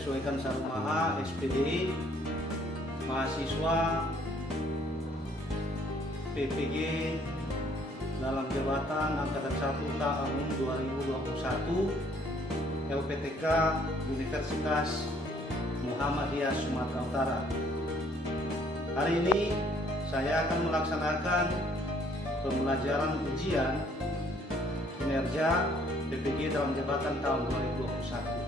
sesuaikan Sarumaha SPD mahasiswa PPG dalam jabatan angkatan 1 tahun 2021 LPTK Universitas Muhammadiyah Sumatera Utara. Hari ini saya akan melaksanakan pembelajaran ujian kinerja PPG dalam jabatan tahun 2021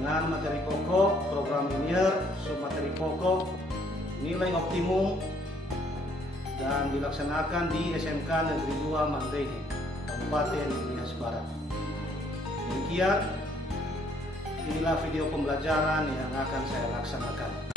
dengan materi pokok program linier, submateri pokok, nilai optimum, dan dilaksanakan di SMK Negeri 2 Mandailing, Kabupaten Nias Barat. Demikian, inilah video pembelajaran yang akan saya laksanakan.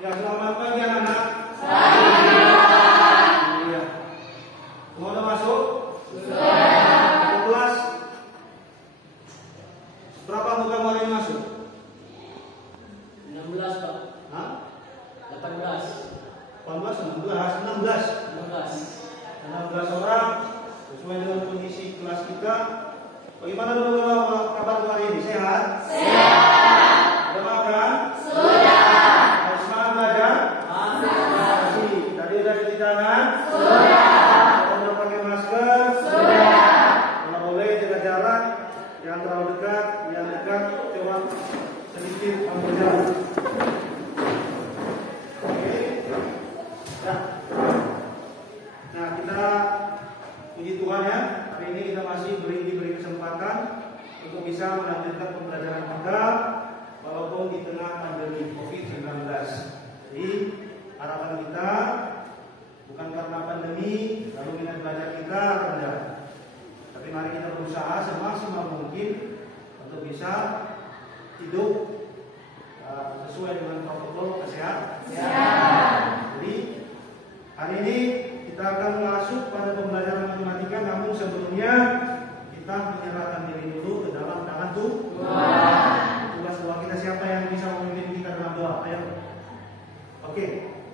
Ya, selamat pagi anak-anak. Iya. Semua udah masuk? Sudah. Kelas berapa muka mulai masuk? 16, Pak. Hah? 18. 18, 16 orang sesuai dengan kondisi kelas kita. Bagaimana dulu kabar hari ini? Sehat? Sehat. Sudah makan? Sudah. Semangat belajar? Masih. Tadi udah cuci tangan? Sudah. Udah pakai masker? Sudah. Kalau boleh jaga jarak, jangan terlalu dekat, yang dekat coba sedikit ambil jarak. Oke. Ya. Nah, kita puji Tuhan ya, hari ini kita masih diberi kesempatan untuk bisa melanjutkan pembelajaran kita walaupun di tengah pandemi COVID-19. Jadi harapan kita bukan karena pandemi lalu minat belajar kita rendah, tapi mari kita berusaha semaksimal mungkin untuk bisa hidup sesuai dengan protokol kesehatan. Jadi hari ini kita akan masuk pada pembelajaran matematika, namun sebelumnya kita menyerahkan diri dulu ke dalam tangan Tuhan. siapa yang bisa memimpin kita dalam doa? Ayo. Oke,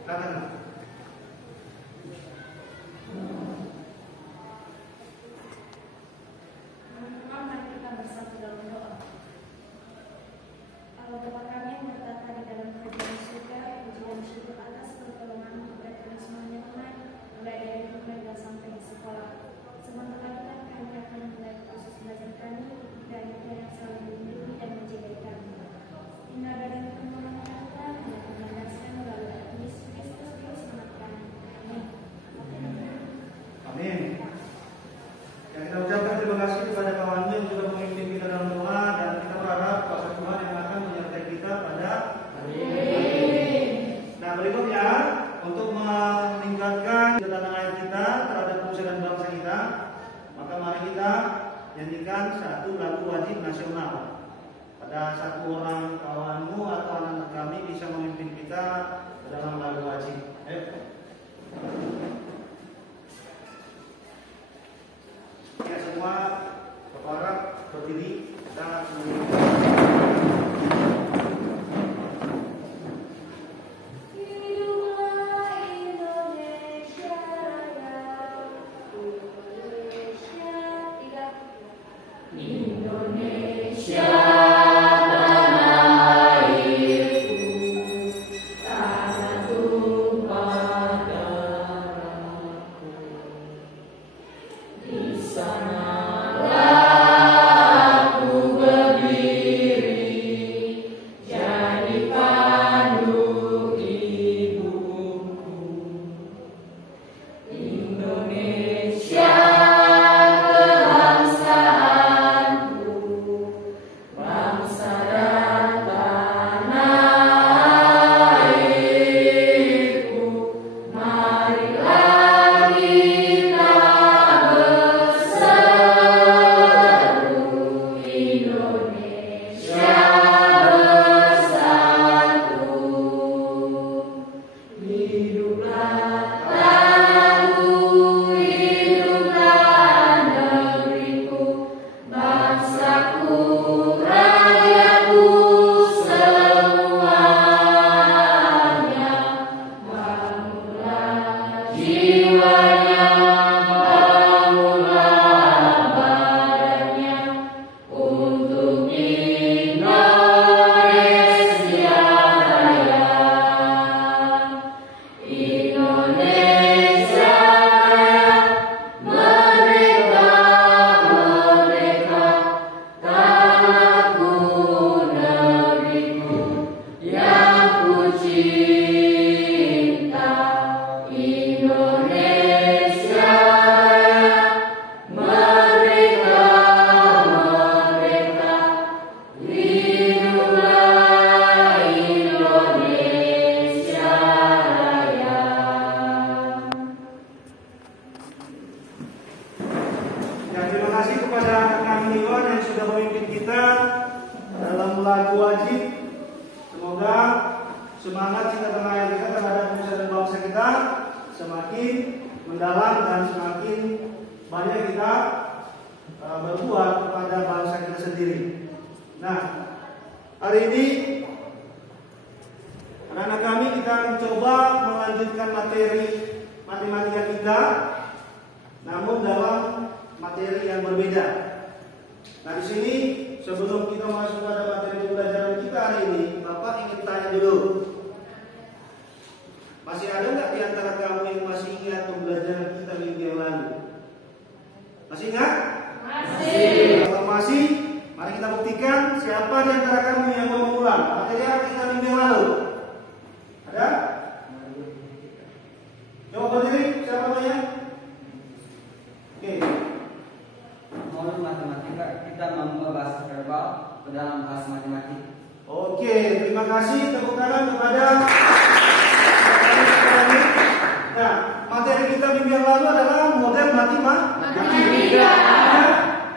silakan. Mari kita bersatu dalam doa. Allah Bapa kami yang bertata di dalam kerajaan surga, puji dan syukur atas pertolongan kepada kami semuanya Tuhan, mulai dari keluarga sampai di sekolah. Sementara kita kami akan mulai proses belajar kami, dan yang selalu melindungi dan menjaga kami. Hingga dari permohonan kita, hanya mengandalkan melalui Yesus Kristus Juru Selamat kami. Amin. Amin. Yang kita ucapkan terima kasih kepada kawannya yang sudah memimpin kita dalam doa, dan kita berharap kuasa Tuhan yang akan menyertai kita pada hari ini. Nah, berikutnya untuk meningkatkan kedatangan ayat kita terhadap bangsa dan bangsa kita, maka mari kita nyanyikan satu lagu wajib nasional. Ada satu orang kawanmu atau anak kami bisa memimpin kita dalam lagu wajib. Ayo. Ya, semua berharap berdiri dan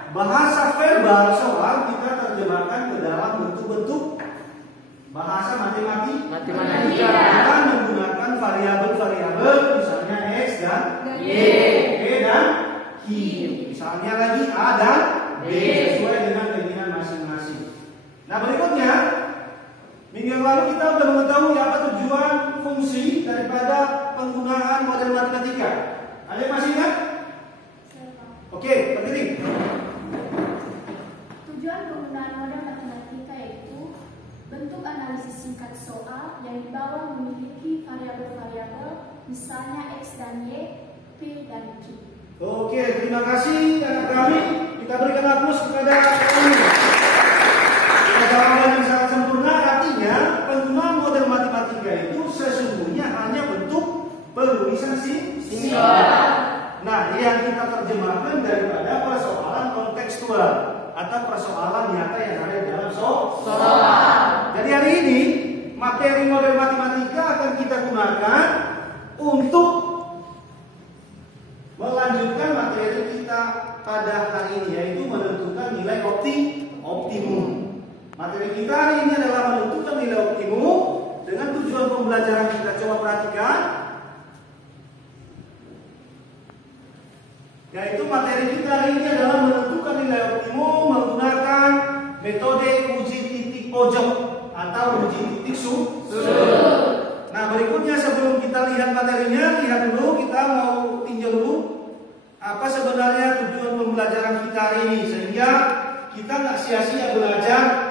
bahasa verbal soal kita terjemahkan ke dalam bentuk-bentuk bahasa matematika dengan menggunakan variabel-variabel, misalnya X dan Y, B dan Q, misalnya lagi A dan B sesuai dengan keinginan masing-masing. Nah, berikutnya yang lalu kita sudah mengetahui apa tujuan fungsi daripada penggunaan model matematika. Ada yang masih ingat? Oke, penting. Tujuan penggunaan model matematika yaitu bentuk analisis singkat soal yang di bawah memiliki variabel-variabel, misalnya X dan Y, P dan Q. Oke, terima kasih anak kami. Kita berikan aplaus kepada kami. Jawaban yang sangat sempurna, artinya penggunaan model matematika itu sesungguhnya hanya bentuk penulisan singkat. Nah, yang kita terjemahkan daripada persoalan kontekstual atau persoalan nyata yang ada dalam soal. Jadi hari ini materi model matematika akan kita gunakan untuk melanjutkan materi kita pada hari ini, yaitu menentukan nilai optimum. Materi kita hari ini adalah menentukan nilai optimum dengan tujuan pembelajaran kita. Coba perhatikan, yaitu materi kita hari ini adalah menentukan nilai optimum menggunakan metode uji titik pojok atau uji titik sudut. Nah, berikutnya sebelum kita lihat materinya, lihat dulu, kita mau tinjau dulu apa sebenarnya tujuan pembelajaran kita hari ini, sehingga kita nggak sia-sia belajar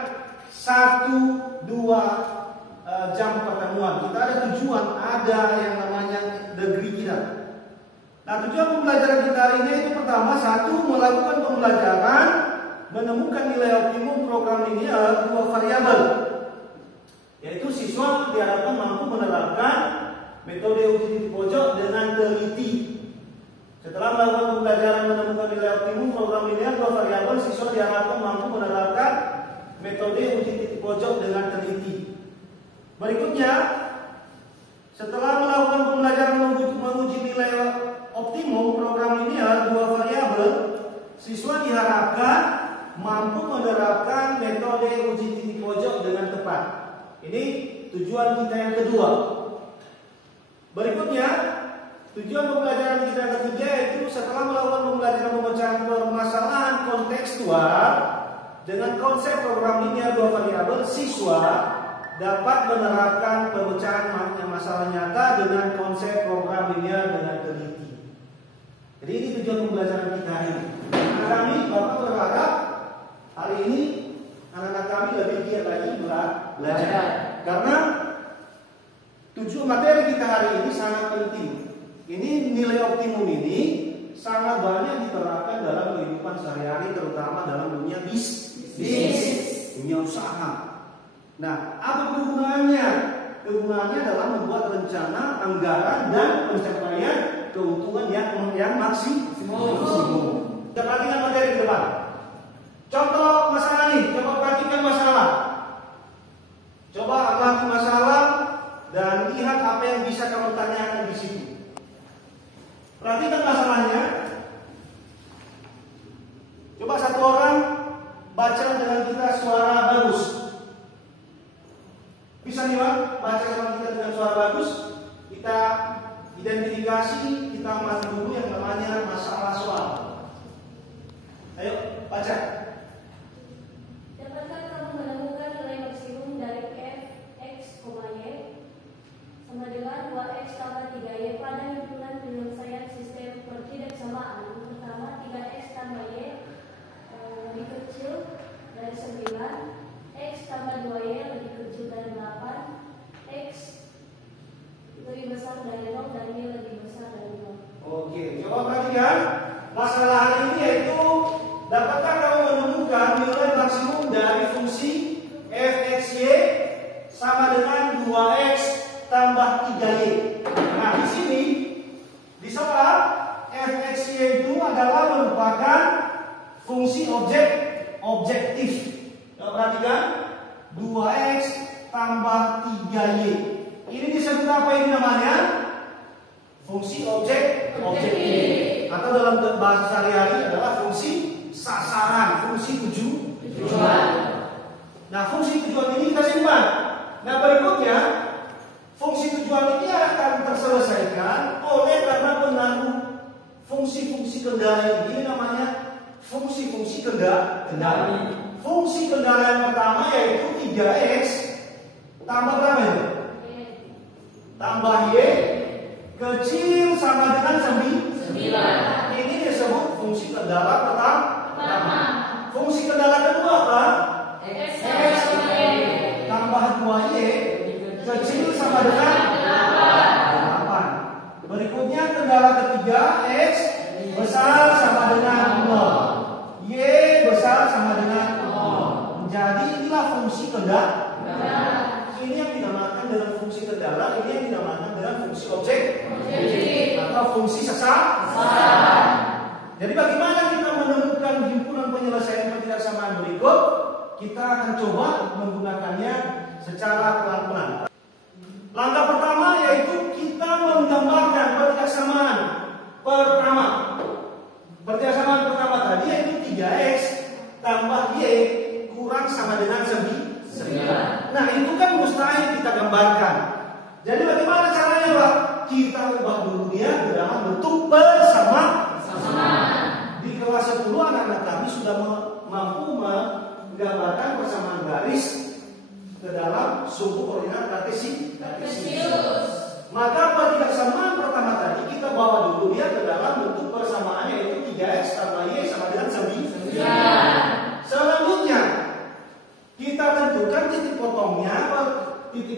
1-2 jam pertemuan. Kita ada tujuan, ada yang namanya degree kita. Nah, tujuan pembelajaran kita hari ini itu pertama, satu, melakukan pembelajaran menemukan nilai optimum program linear 2 variabel, yaitu siswa diharapkan mampu menerapkan metode uji titik pojok dengan teliti. Setelah melakukan pembelajaran menemukan nilai optimum program linear 2 variabel, siswa diharapkan mampu menerapkan metode uji titik pojok dengan teliti. Berikutnya, setelah melakukan pembelajaran menguji nilai optimum program linear 2 variabel, siswa diharapkan mampu menerapkan metode uji titik pojok dengan tepat. Ini tujuan kita yang kedua. Berikutnya, tujuan pembelajaran kita yang ketiga yaitu setelah melakukan pembelajaran pemecahan permasalahan kontekstual dengan konsep program linear 2 variabel, siswa dapat menerapkan pemecahan masalah nyata dengan konsep program linear dengan teliti. Jadi ini tujuan pembelajaran kita hari ini. Anak kami, Bapak berharap hari ini anak-anak kami lebih giat lagi belajar. Karena tujuan materi kita hari ini sangat penting. Ini nilai optimum ini sangat banyak diterapkan dalam kehidupan sehari-hari, terutama dalam dunia bisnis, dunia usaha. Nah, apa kegunaannya? Kegunaannya adalah membuat rencana, anggaran, dan pencapaian keuntungan yang maksimum. Kita perhatikan materi ke depan. Contoh masalah nih, coba perhatikan masalah. Coba amati masalah dan lihat apa yang bisa kamu tanyakan di situ. Perhatikan masalahnya. Coba satu orang baca dengan kita suara bagus. Bisa nih Pak, baca sama kita dengan suara bagus. Kita identifikasi, kita amati dulu yang namanya masalah soal. Ayo baca. Dapatkah kamu menemukan nilai maksimum dari f x, y sama dengan 2x tambah 3y pada himpunan penyelesaian sistem pertidaksamaan? Pertama, 3x tambah y lebih kecil dari 9, x tambah 2y lebih kecil dari 8, x lebih besar dari 0 dan y lebih besar dari 0. Oke, coba perhatikan masalah hari ini, yaitu dapatkah kamu menemukan nilai maksimum dari fungsi f(x,y) sama dengan 2x tambah 3y. Nah, di sini di soal f(x,y) itu adalah merupakan fungsi objektif. Coba perhatikan 2x tambah 3y. Ini disebut apa ini namanya? Fungsi objektif. Atau dalam bahasa sehari-hari adalah fungsi sasaran, fungsi tujuan. Nah, fungsi tujuan ini kita simpan. Nah, berikutnya fungsi tujuan ini akan terselesaikan oleh karena pengaruh fungsi-fungsi kendali. Ini namanya fungsi-fungsi kendali. Fungsi kendali yang pertama yaitu 3x Tambah berapa itu? Tambah Y kecil sama dengan 9. Ini disebut fungsi kendala pertama. Fungsi kendala kedua apa? X tambah 2Y kecil sama dengan 8. Berikutnya kendala ketiga, X besar sama dengan 0, Y besar sama dengan 0. Jadi inilah fungsi kendala. Ini yang dinamakan dengan fungsi kendala, ini yang dinamakan dengan fungsi objek atau fungsi sasaran. Jadi bagaimana kita menemukan himpunan penyelesaian ketidaksamaan berikut? Kita akan coba menggunakannya secara pelan-pelan. Langkah pertama yaitu kita menggambarkan ketidaksamaan pertama. Ketidaksamaan pertama tadi yaitu 3X tambah Y kurang sama dengan 9. Nah, itu kan mustahil kita gambarkan. Jadi bagaimana caranya, Pak? Kita ubah dulu dia ke dalam bentuk persamaan. Di kelas 10 anak-anak kami sudah mampu menggambarkan persamaan garis ke dalam sumbu koordinat kartesius. Maka ketidaksamaan pertama tadi kita bawa dulu dia ke dalam bentuk persamaan yaitu 3X tambah Y sama dengan 9. Selanjutnya kita tentukan titik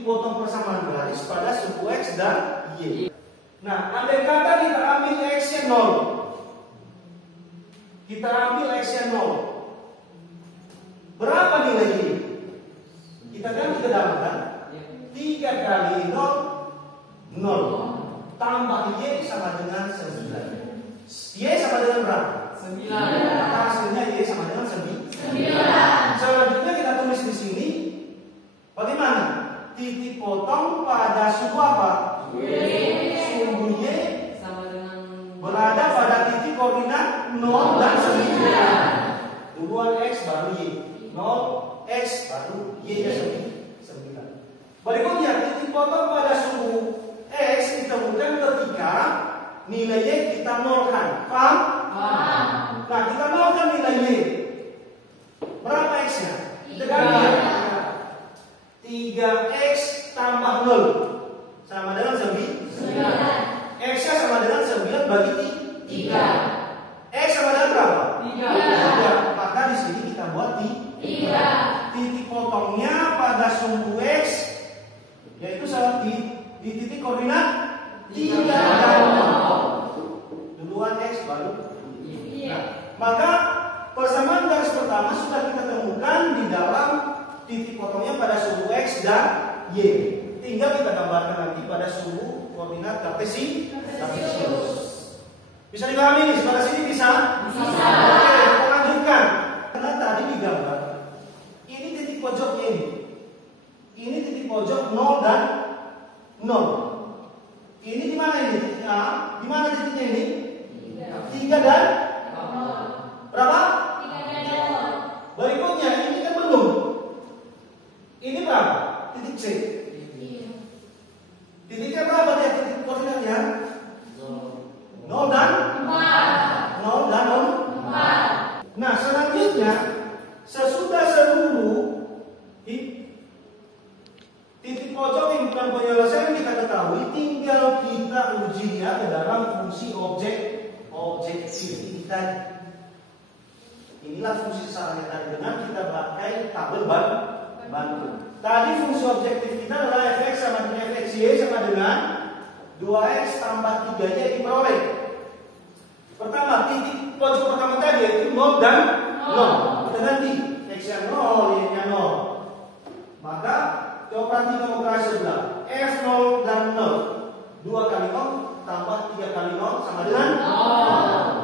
potong persamaan garis pada suku X dan Y. Nah, andai kata kita ambil X-nya 0. Kita ambil X-nya 0. Berapa nilai Y? Kita ganti ke dalam kan? 3 kali 0, 0. Tambah Y sama dengan 9. Y sama dengan berapa? 9. Maka hasilnya Y sama dengan 9. Selanjutnya kita tulis di sini. Bagaimana? Titik potong pada suku apa? Sumbu Y berada pada titik koordinat 0 dan 9. Duluan X baru Y. 0 X baru Y nya 9. Berikutnya titik potong pada suku X ditemukan ketika nilai Y kita nolkan. Paham? Nah, kita nolkan nilai Y. Berapa X-nya? Kita ganti. 3X tambah 0 sama dengan 9. X-nya sama dengan 9 bagi 3. X sama dengan berapa? 3. Maka di sini kita buat 3. Titik potongnya pada sumbu X yaitu di titik koordinat 3 dan 0. Duluan X baru. Nah, maka persamaan garis pertama sudah kita temukan di dalam titik potongnya pada suku X dan Y. Tinggal kita gambarkan nanti pada suku koordinat kartesius. Bisa dipahami nih? Sebelah sini bisa? Bisa. Oke, kita lanjutkan. Karena tadi digambar. Ini titik pojoknya ini. Ini titik pojok 0 dan 0. Ini di mana ini? Titik A. Di mana titiknya ini? 3 dan berapa? 3 dan 0. Berikutnya ini kan belum. Ini berapa? Titik C. Titiknya berapa dia? Titik koordinatnya? 0 dan 4. 0 dan 4. Nah, selanjutnya sesudah seluruh titik pojok yang bukan penyelesaian kita ketahui, tinggal kita uji dia ke dalam fungsi objektivitas. Inilah fungsi sasaran tadi dengan kita pakai tabel bantu. Tadi fungsi objektif kita adalah fx sama dengan fxy sama dengan 2x tambah 3y diperoleh. Pertama, titik pojok pertama tadi yaitu 0 dan 0. Kita ganti x-nya 0, y-nya 0. Maka coba kamu kasih sebelah f0 dan 0. 2 kali 0 tambah 3 kali 0 sama dengan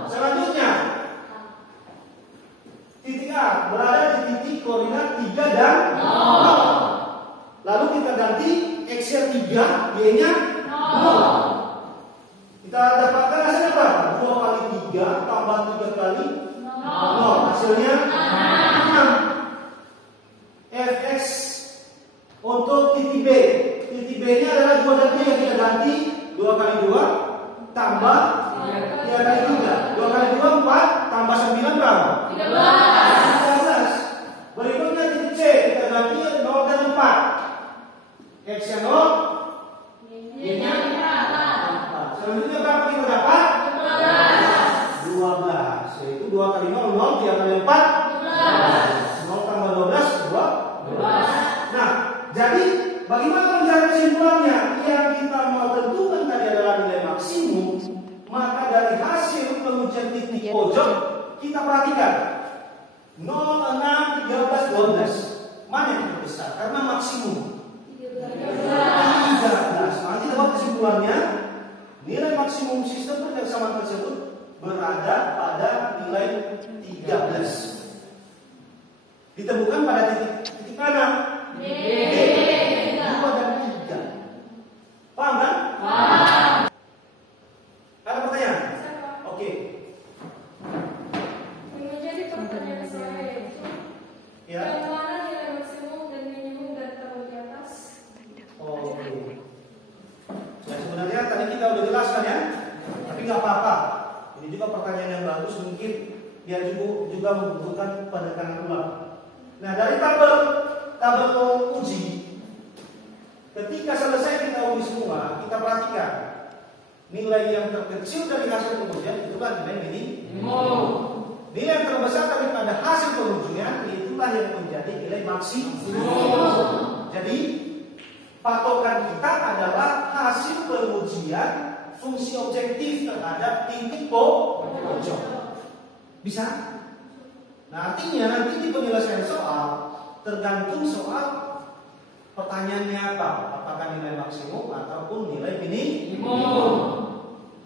0. Selanjutnya titik A berada di titik koordinat 3 dan 0. Lalu kita ganti x-nya 3, y-nya 0. Kita dapatkan hasilnya berapa? 2 kali 3 tambah 3 kali 0. Hasilnya 6. Fx untuk titik B. Titik B-nya adalah 2 dan 3 yang kita ganti 2 kali 2 tambah 3 kali 3. 2 kali 2 4 tambah 9 berapa? 13. Berikutnya titik C kita ganti 0 dan 4. X-nya 0, Y-nya 4. Selanjutnya berapa kita dapat? 12. Yaitu 2 kali 0, 0, 3 kali 4, 0 tambah 12, 12. Nah, jadi bagaimana mencari kesimpulannya? Yang kita mau tentukan tadi adalah nilai maksimum. Maka dari hasil pengujian titik pojok kita perhatikan 0, 6, 13, 12. Mana yang terbesar? Karena maksimum 13. Nanti dapat kesimpulannya nilai maksimum sistem persamaan tersebut berada pada nilai 13. Ditemukan pada titik mana? D. 2 dan 3. Paham kan? Paham. Ada pertanyaan? Oke. Menjadi pertanyaan saya yaitu yang mana nilai maksimum dan minimum dari tabel di atas? Oke. Ya sebenarnya tadi kita udah jelaskan ya, tapi nggak apa-apa. Ini juga pertanyaan yang bagus, mungkin dia juga membutuhkan penekanan ulang. Nah dari tabel uji, ketika selesai kita uji semua, kita perhatikan nilai yang terkecil dari hasil pengujian itulah nilai minimum. Nilai yang terbesar daripada hasil pengujian itulah yang menjadi nilai maksimum. Jadi patokan kita adalah hasil pengujian fungsi objektif terhadap titik pojok. Bisa? Nah, artinya nanti di penyelesaian soal tergantung soal pertanyaannya apa, apakah nilai maksimum ataupun nilai minimum.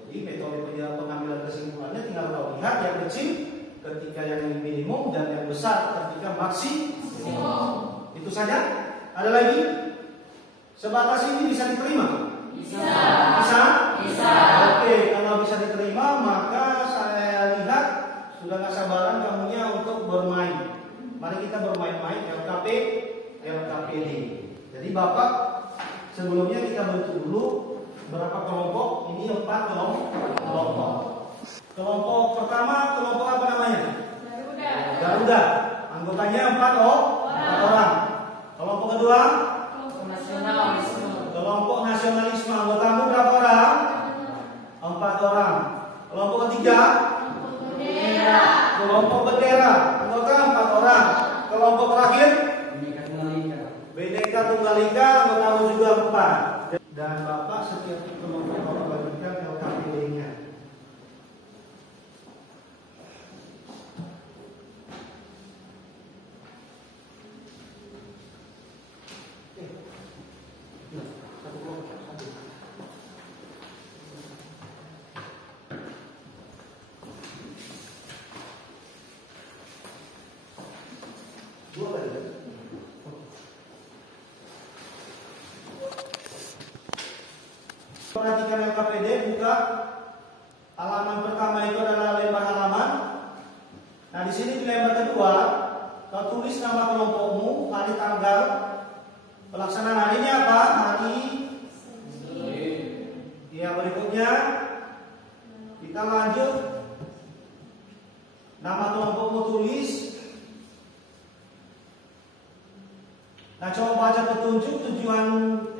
Jadi metode pengambilan kesimpulannya tinggal kita lihat yang kecil ketika yang minimum dan yang besar ketika maksimum. Itu saja. Ada lagi? Sebatas ini bisa diterima? Bisa? Oke, kalau bisa diterima maka saya lihat sudah gak sabaran kamunya untuk bermain. Mari kita bermain-main LKPD. Jadi Bapak sebelumnya kita bentuk dulu berapa kelompok? Ini 4 kelompok. Kelompok pertama, kelompok apa namanya? Garuda. Anggotanya 4 orang. Kelompok kedua? Kelompok nasionalisme. Anggotamu berapa orang? 4 orang. Kelompok ketiga? Kelompok bendera. Anggota 4 orang. Kelompok terakhir? Bhinneka Tunggal Ika. Anggotamu juga 4. Dan Bapak setiap kelompok Bapak bagikan LKPD-nya. Perhatikan LKPD, buka halaman pertama itu adalah lembar halaman. Nah di sini di lembar kedua kau tulis nama kelompokmu, hari tanggal pelaksanaan harinya apa? Hari. Ya berikutnya kita lanjut. Nama kelompokmu tulis. Nah coba baca petunjuk tujuan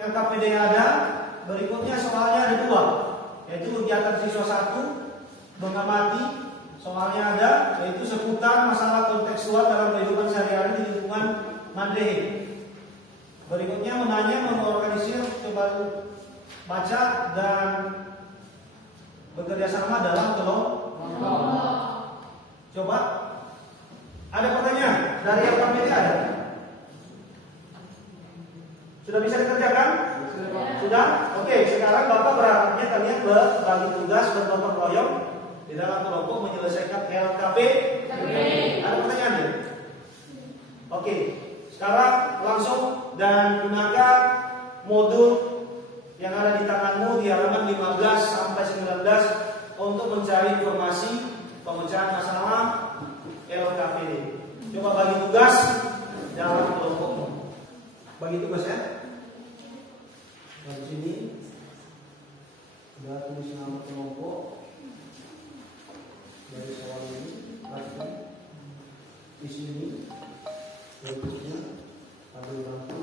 LKPD yang ada. Berikutnya soalnya ada 2, yaitu kegiatan siswa 1 mengamati. Soalnya ada, yaitu seputar masalah kontekstual dalam kehidupan sehari-hari di lingkungan Mandailing. Berikutnya menanya, mengorganisir, coba baca dan bekerja sama dalam kelompok. Coba, ada pertanyaan dari LKPD ada? Sudah bisa dikerjakan? Sudah? Oke, sekarang Bapak berharapnya kalian berbagi tugas bergotong royong di dalam kelompok menyelesaikan LKPD. Ada pertanyaannya? Oke, sekarang langsung dan gunakan modul yang ada di tanganmu di halaman 15 sampai 19 untuk mencari informasi pemecahan masalah LKPD. Coba bagi tugas dalam kelompokmu. Bagi tugas ya. Di sini sudah tulis nama kelompok dari soal ini. Di sini berikutnya tabel bangku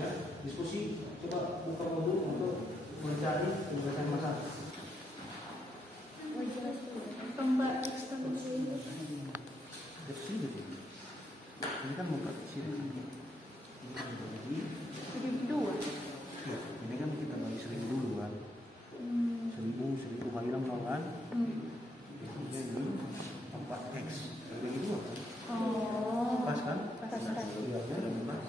Ya, diskusi. Coba buka modul untuk mencari penyelesaian masalah. Gambar ekstensi. Ini kan mau kecil. Jadi dua. Ya, ini kan kita bagi 1000 dulu kan. 1000 kali 6 kan. Jadi 4x bagi 2 kan. Oh. Pas kan? Pas kan. Iya, pas.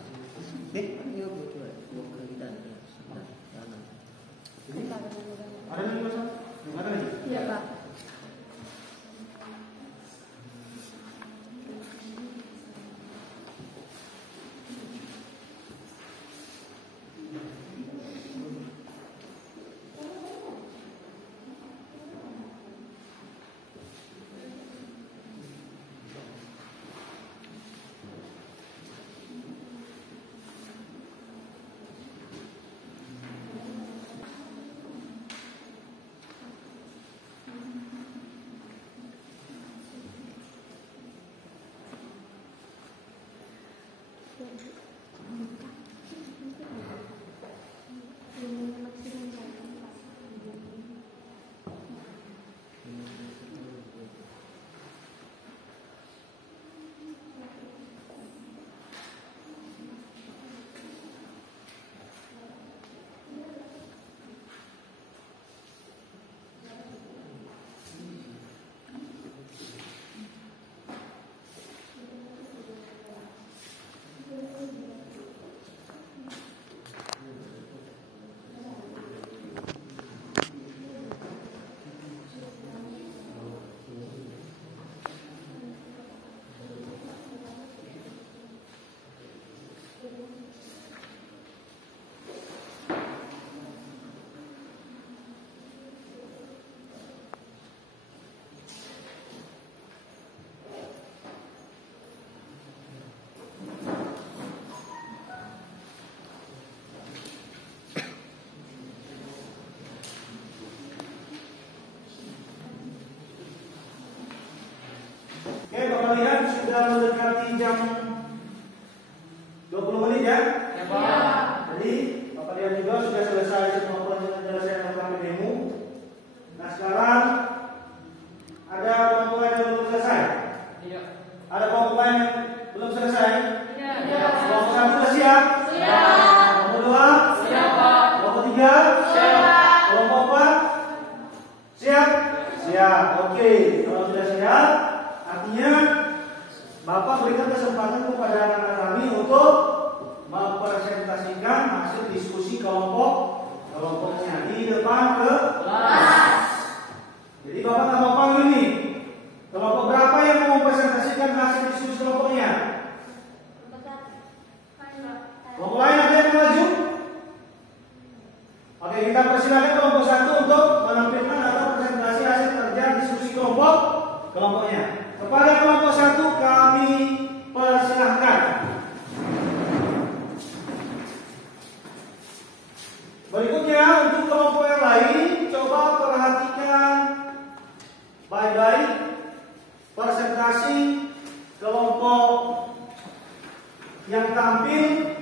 Ada lagi masalah? Belum ada lagi? Iya, Pak. Oke, Bapak lihat sudah mendekati jam 20 menit ya? Ya, Pak. Jadi, Bapak lihat juga sudah selesai semua penyelesaian demo. Nah, sekarang ada kelompok lain yang belum selesai. Iya. Ada kelompok lain yang belum selesai. Iya. Kelompok 1 sudah siap? Siap. Kelompok 2? Siap, Pak. Kelompok 3? Siap. Kelompok 4? Siap? Siap. Oke, kalau sudah siap, artinya Bapak berikan kesempatan kepada anak-anak kami untuk mempresentasikan hasil diskusi kelompoknya di depan kelas. Jadi Bapak nggak mau panggil nih. Kelompok berapa yang mau mempresentasikan hasil diskusi kelompoknya? Kelompok lain ada yang maju? Oke, kita persilakan kelompok 1 untuk menampilkan atau presentasi hasil kerja diskusi kelompoknya. Kepada kelompok 1 kami persilahkan. Berikutnya untuk kelompok yang lain, coba perhatikan baik-baik presentasi kelompok yang tampil,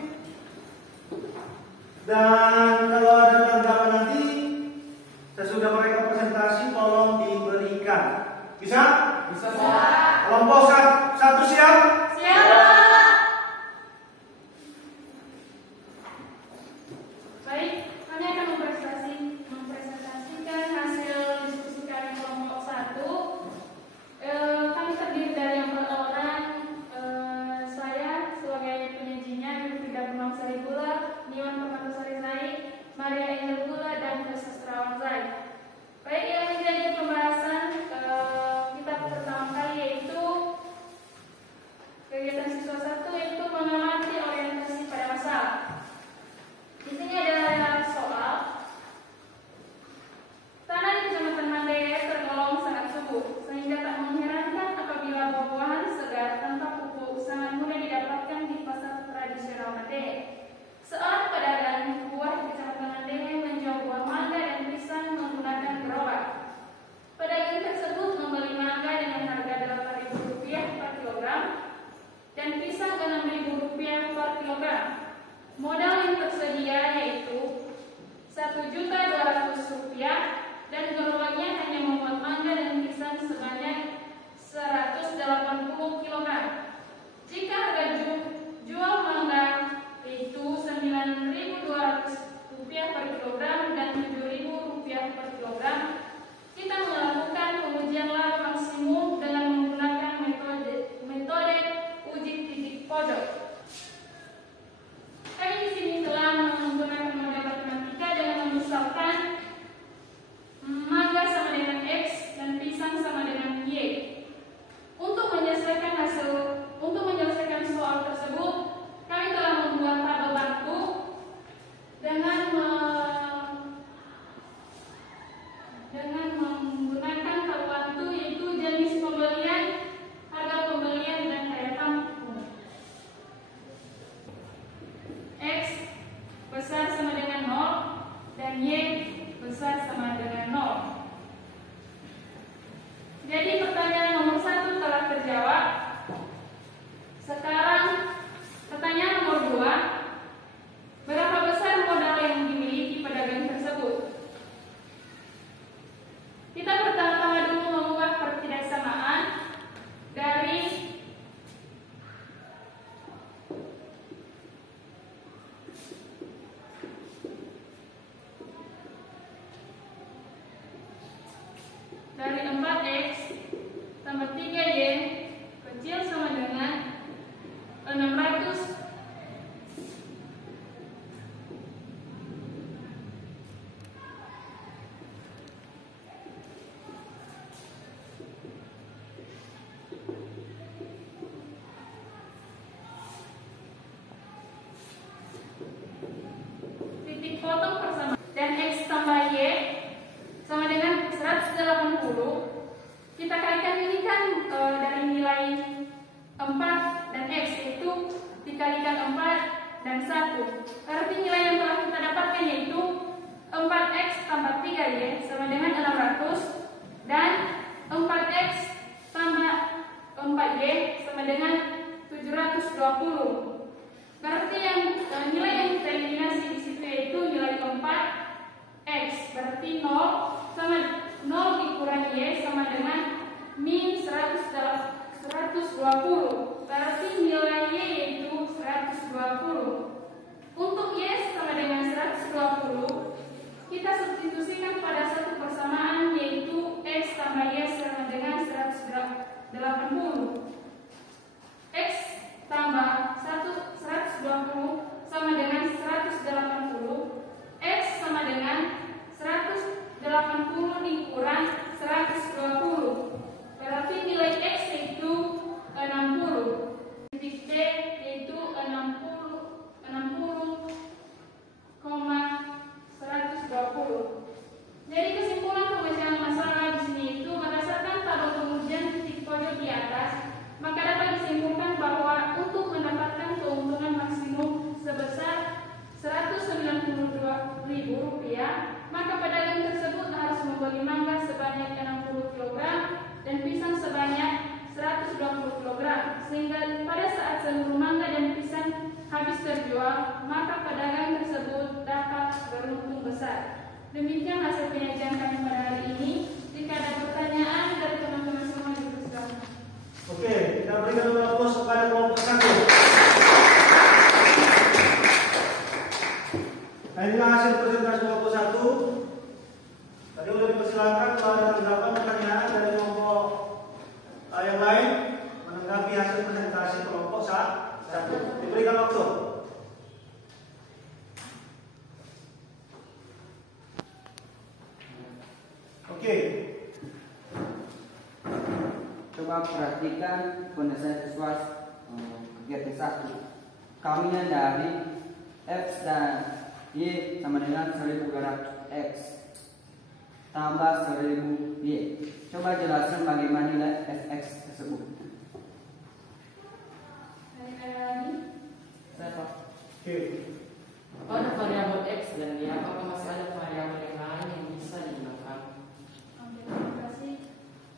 dan kalau ada tanggapan nanti sesudah mereka presentasi tolong diberikan. Bisa? Bisa, Pak. Kelompok 1 siap? Siap, Pak. Baik, kami akan mempresentasikan hasil diskusi kami kelompok 1. Kami terdiri dari 4 orang. Saya sebagai penyajinya, Ibu Frida Purnawsari Pula, Niwan Permatasari Said, Rp1.200.000 dan gerobaknya hanya memuat mangga dan pisang sebanyak 180 kg. Jika harga jual mangga itu Rp9.200 per kilogram dan Rp7.000 per kilogram, kita melakukan pengujian laba maksimum dengan menggunakan metode uji titik pojok. Kami di sini telah menggunakan model matematika dengan memisahkan mangga sama dengan X dan pisang sama dengan Y. Untuk menyelesaikan soal tersebut, kami telah membuat tabel bantu dengan menggunakan tabel bantu yaitu jenis pembelian, harga pembelian, dan daya tampung. X besar sama dengan 0 dan Y besar sama dengan 0. Jadi pertanyaan nomor 1 telah terjawab. Sekarang pertanyaan nomor 2. Berapa besar modal yang dimiliki pedagang tersebut? Kita pertama-tama dulu mengubah pertidaksamaan dari dari 4X tambah 3Y kecil sama dengan 600. Titik potong persamaan dan X tambah Y sama dengan 180. Kita kalikan ini kan dari nilai 4 dan X, itu dikalikan 4 dan 1. Arti nilai yang telah kita dapatkan yaitu 4X tambah 3Y sama dengan 600 dan 4X tambah 4Y sama dengan 720. Berarti yang nilai yang kita eliminasi di situ yaitu nilai 4X, berarti 0 sama 0 dikurangi Y sama dengan min 120. Berarti nilai Y yaitu 120. Untuk Y sama dengan 120, kita substitusikan pada satu persamaan yaitu X tambah Y sama dengan 180. X tambah 120 sama dengan 180. X sama dengan 180 dikurang 120. Berarti nilai X yaitu 60. Titik D yaitu 60,120. Jadi kesimpulan pemecahan masalah di sini itu berdasarkan tabel pengujian titik pojok di atas, maka dapat disimpulkan bahwa untuk mendapatkan keuntungan maksimum sebesar Rp192.000, maka pedagang tersebut harus membeli mangga sebanyak 60 kg dan pisang sebanyak 120 kg, sehingga pada saat seluruh mangga dan pisang habis terjual, maka pedagang tersebut dapat beruntung besar. Demikian hasil penyajian kami pada hari ini. Jika ada pertanyaan dari teman-teman semua, dipersilakan. Oke, kita berikan aplaus kepada kelompok 1. Nah, inilah hasil presentasi kelompok 1. Tadi sudah dipersilakan kalau ada tanggapan pertanyaan dari kelompok yang lain menanggapi hasil presentasi kelompok 1. Diberikan waktu. Oke. Coba perhatikan penyelesaian siswa kegiatan 1. Kawinnya dari X dan Y sama dengan 1200 X tambah 1000 Y. Coba jelaskan bagaimana nilai Fx tersebut. Saya Pak. Oke. Pada variabel X dan Y, apakah masih ada variabel yang lain yang bisa digunakan? Oke, terima kasih.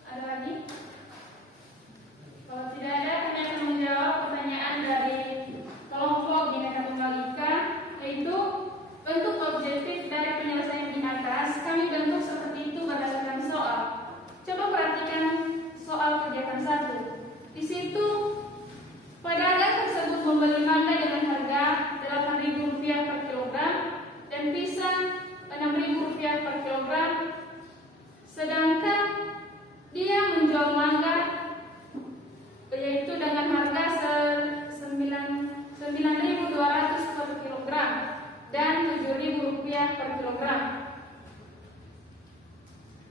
Ada lagi? Kalau tidak ada, kami akan menjawab pertanyaan dari kelompok Bineka Tunggal Ika, yaitu bentuk objektif dari penyelesaian sedangkan dia menjual mangga yaitu dengan harga 9.200 per kilogram dan Rp7.000 per kilogram.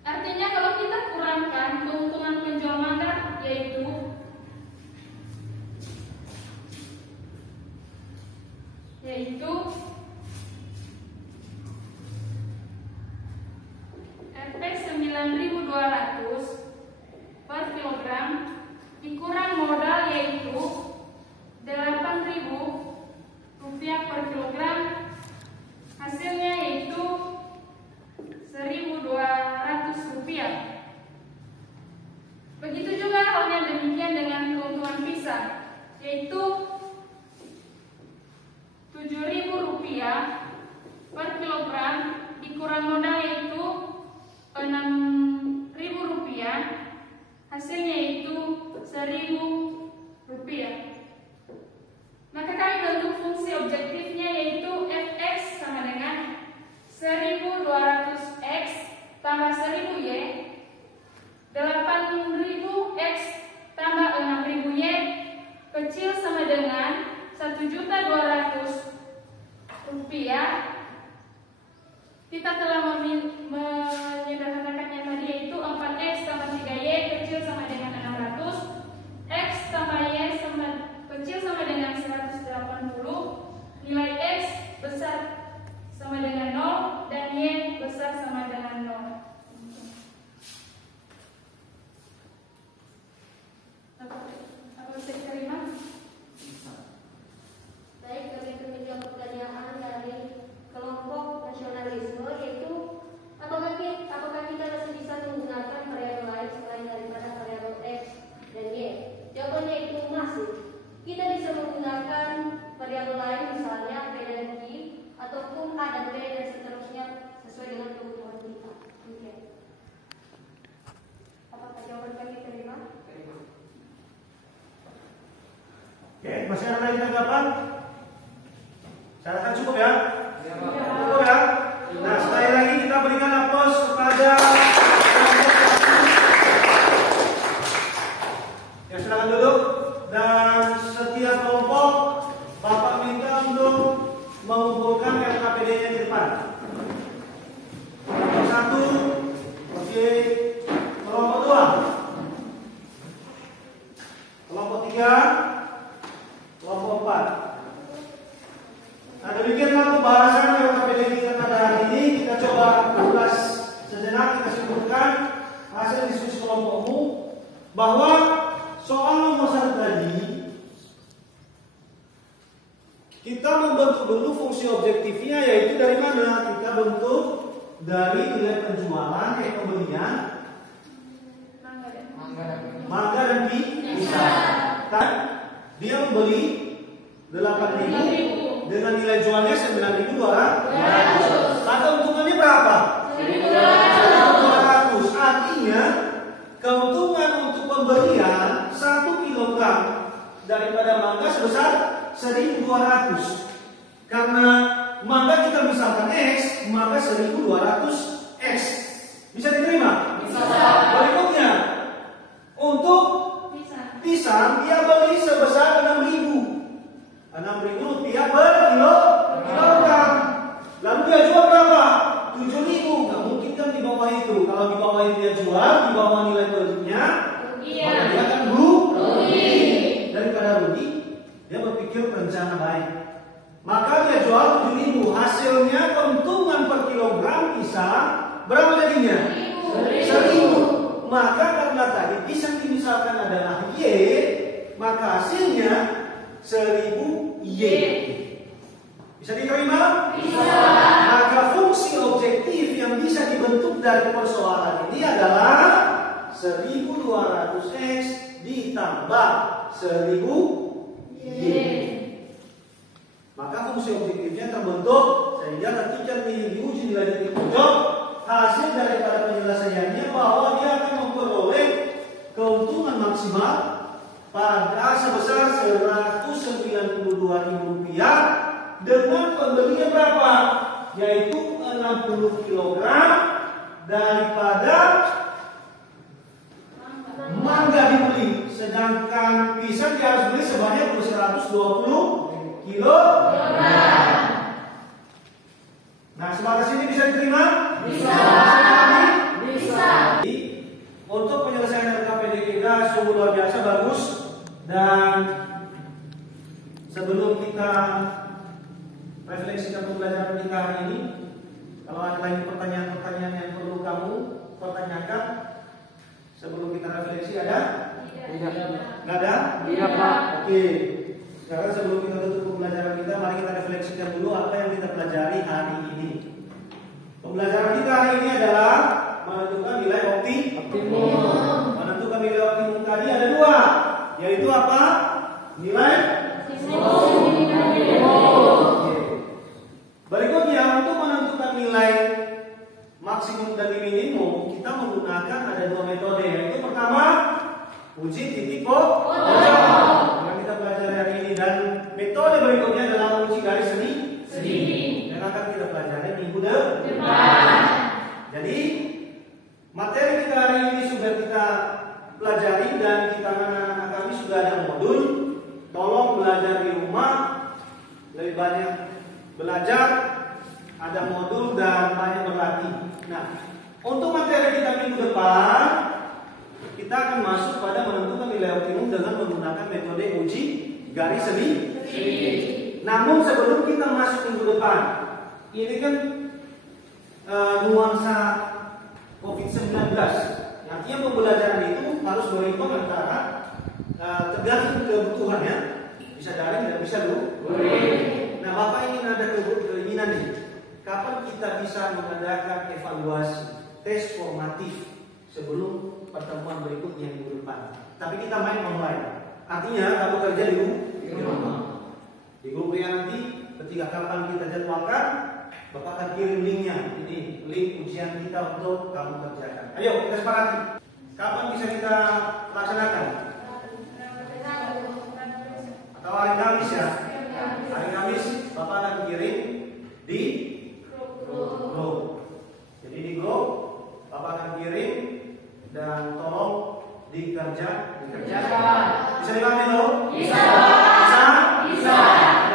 Artinya kalau kita kurangkan keuntungan penjual mangga yaitu Fx 9.200 per kilogram dikurang modal yaitu Rp8.000 per kilogram, hasilnya yaitu Rp1.200. Begitu juga halnya demikian dengan keuntungan pisang, yaitu Rp7.000 per kilogram dikurang modal yaitu Rp6.000, hasilnya yaitu Rp1.000. Maka kami bentuk fungsi objektifnya yaitu Fx sama dengan 1.200x tambah 1.000y 8.000x tambah 6.000y kecil sama dengan Rp1.200. Kita telah menyederhanakannya tadi yaitu 4x tambah 3y kecil sama dengan 600, x tambah y kecil sama dengan 180, nilai x besar sama dengan 0 dan y besar sama dengan 0. Apa bisa diterima? Baik, kami menjawab pertanyaan dari kelompok nasionalisme, yaitu apakah kita masih bisa menggunakan variabel lain selain daripada variabel x dan y? Jawabannya itu masih. Kita bisa menggunakan variabel lain misalnya p dan q ataupun a dan b dan seterusnya sesuai dengan kebutuhan kita. Oke. Apakah jawaban kami terima? Oke, masih ada lagi tanggapan? Saya rasa cukup ya? Cukup ya? Nah, sekali lagi kita berikan aplaus kepada ya, silakan duduk. Dan setiap kelompok Bapak minta untuk mengumpulkan LKPD-nya di depan. Kelompok 1, oke. Kelompok 2, kelompok 3, kelompok 4. Nah, demikianlah pembahasan LKPD kita pada hari ini. Kita coba ulas sejenak, kita simpulkan hasil diskusi kelompokmu bahwa soal nomor 1 tadi kita membentuk dulu fungsi objektifnya, yaitu dari mana? Kita bentuk dari nilai penjualan pembelian mangga dan pisang. Dia membeli 8.000 dengan nilai jualnya 9.200. Maka untungannya berapa? 1.200. Artinya keuntungan untuk pembelian 1 kilogram daripada mangga sebesar 1.200. Karena mangga kita misalkan X, maka 1.200 X. Bisa diterima? Bisa. Berikutnya, untuk pisang dia beli sebesar 6.000 rupiah per kilogram. Lalu dia jual berapa? 7.000. Nggak mungkin kan di bawah itu. Kalau di bawah itu dia jual, di bawah nilai belinya, maka dia akan rugi. Daripada rugi, dia berpikir rencana baik. Maka dia jual 7.000. Hasilnya keuntungan per kilogram pisang berapa jadinya? 1.000. Maka karena tadi pisang misalkan adalah Y, maka hasilnya 1.000 Y. Bisa diterima? Bisa. Maka fungsi objektif yang bisa dibentuk dari persoalan ini adalah 1.200X ditambah 1.000 Y. Maka fungsi objektifnya terbentuk sehingga ketika diuji nilai titik pojok, hasil daripada penyelesaiannya bahwa dia akan memperoleh keuntungan maksimal pada sebesar Rp192.000 dengan pembelian berapa? Yaitu 60 kg daripada mangga dibeli, sedangkan pisang dia harus beli sebanyak 120 kilogram. Nah, sebatas ini bisa diterima? Bisa. Jadi, untuk penyelesaian LKPD kita sungguh luar biasa bagus. Dan sebelum kita refleksikan pembelajaran kita hari ini, kalau ada lagi pertanyaan-pertanyaan yang perlu kamu pertanyakan sebelum kita refleksi, ada? Tidak. Nggak ada? Tidak, Pak. Oke. Sekarang sebelum kita tutup pembelajaran kita, mari kita refleksikan dulu apa yang kita pelajari hari ini. Pembelajaran kita hari ini adalah menentukan nilai optimum. Menentukan nilai optimum tadi ada dua, yaitu apa? Nilai berikutnya, untuk menentukan nilai maksimum dan minimum, kita menggunakan ada dua metode, yaitu pertama uji titik pojok yang kita pelajari hari ini, dan metode berikutnya adalah uji garis seni yang akan kita pelajari minggu depan. Jadi materi kita hari ini sudah kita pelajari, dan kita anak-anak kami sudah ada modul. Tolong belajar di rumah, lebih banyak belajar, ada modul dan banyak berlatih. Nah, untuk materi kita minggu depan, kita akan masuk pada menentukan nilai optimum dengan menggunakan metode uji garis seni. Namun sebelum kita masuk minggu depan, ini kan nuansa COVID-19. Artinya pembelajaran itu harus berimbang antara tergantung kebutuhannya, bisa daring dan bisa luring. Nah, Bapak ingin ada keinginan nih, kapan kita bisa mengadakan evaluasi tes formatif sebelum pertemuan berikutnya minggu depan. Tapi kita main online, artinya kamu kerja di rumah. Di grup WA nanti ketika kapan kita jadwalkan, Bapak akan kirim linknya. Ini link ujian kita untuk kamu kerjakan. Ayo kita sepakati. Kapan bisa kita laksanakan? Atau hari Kamis ya? Hari Kamis Bapak akan kirim di grup. Jadi di grup Bapak akan kirim dan tolong dikerjakan. Bisa dipahami loh? Bisa.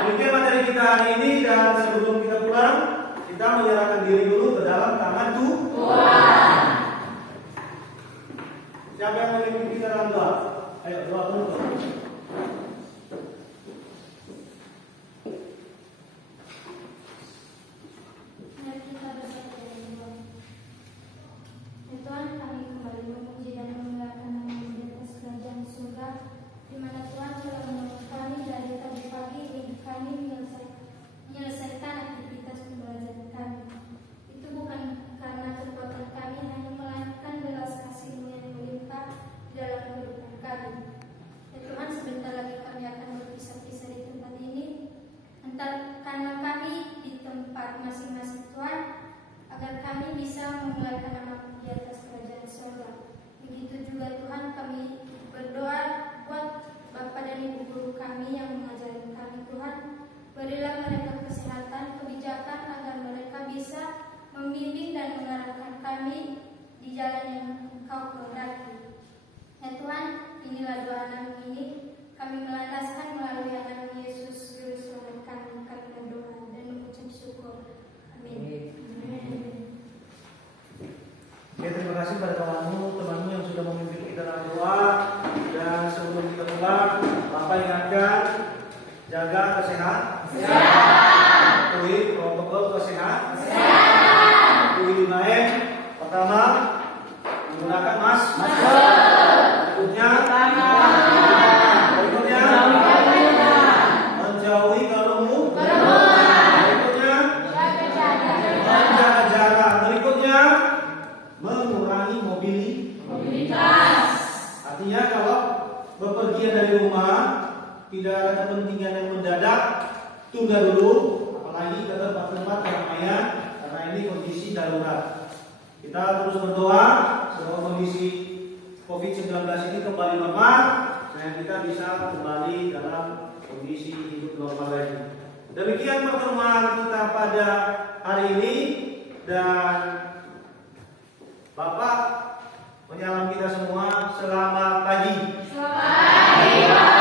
Demikian materi kita hari ini, dan sebelum kita pulang, kita menyerahkan diri dulu ke dalam tangan Tuhan. Siapa yang memimpin kita dalam doa? Ayo doa penutup. Mari kita bersatu dalam doa. Ya Tuhan, kami kembali memuji dan memuliakan nama-Mu di atas kerajaan surga, di mana Tuhan telah menolong kami dari tadi pagi hingga kami menyelesaikan aktivitas pembelajaran kami. Itu bukan karena kekuatan kami, hanya melainkan belas kasih-Mu yang melimpah di dalam kehidupan kami. Ya Tuhan, sebentar lagi kami akan berpisah-pisah di tempat ini, entah karena kami di tempat masing-masing Tuhan, agar kami bisa memuliakan nama-Mu di atas kerajaan surga. Begitu juga Tuhan, kami berdoa buat Bapak dan Ibu guru kami yang mengajarkan kami. Tuhan, berilah mereka kesehatan, kebijakan, agar mereka bisa membimbing dan mengarahkan kami di jalan yang Engkau kehendaki. Ya Tuhan, inilah doa anak ini, kami melandaskan melalui anak Yesus Juru Selamat kami berdoa dan mengucap syukur. Amin. Oke, terima kasih pada temanmu yang sudah memimpin kita dalam doa. Dan sebelum kita pulang, Bapak ingatkan, jaga kesehatan. Patuhi protokol kesehatan. Patuhi 5M. Pertama, menggunakan masker. Berikutnya, menjauhi kerumunan. Berikutnya, menjaga jarak. Berikutnya, mengurangi mobilitas. Artinya kalau bepergian dari rumah, tidak ada kepentingan yang mendadak, tunda dulu, apalagi ke tempat-tempat keramaian, karena ini kondisi darurat. Kita terus berdoa semoga kondisi COVID-19 ini kembali normal, sehingga kita bisa kembali dalam kondisi hidup normal lagi. Demikian pertemuan kita pada hari ini, dan Bapak, penyalam kita semua, selamat pagi. Selamat pagi, Pak.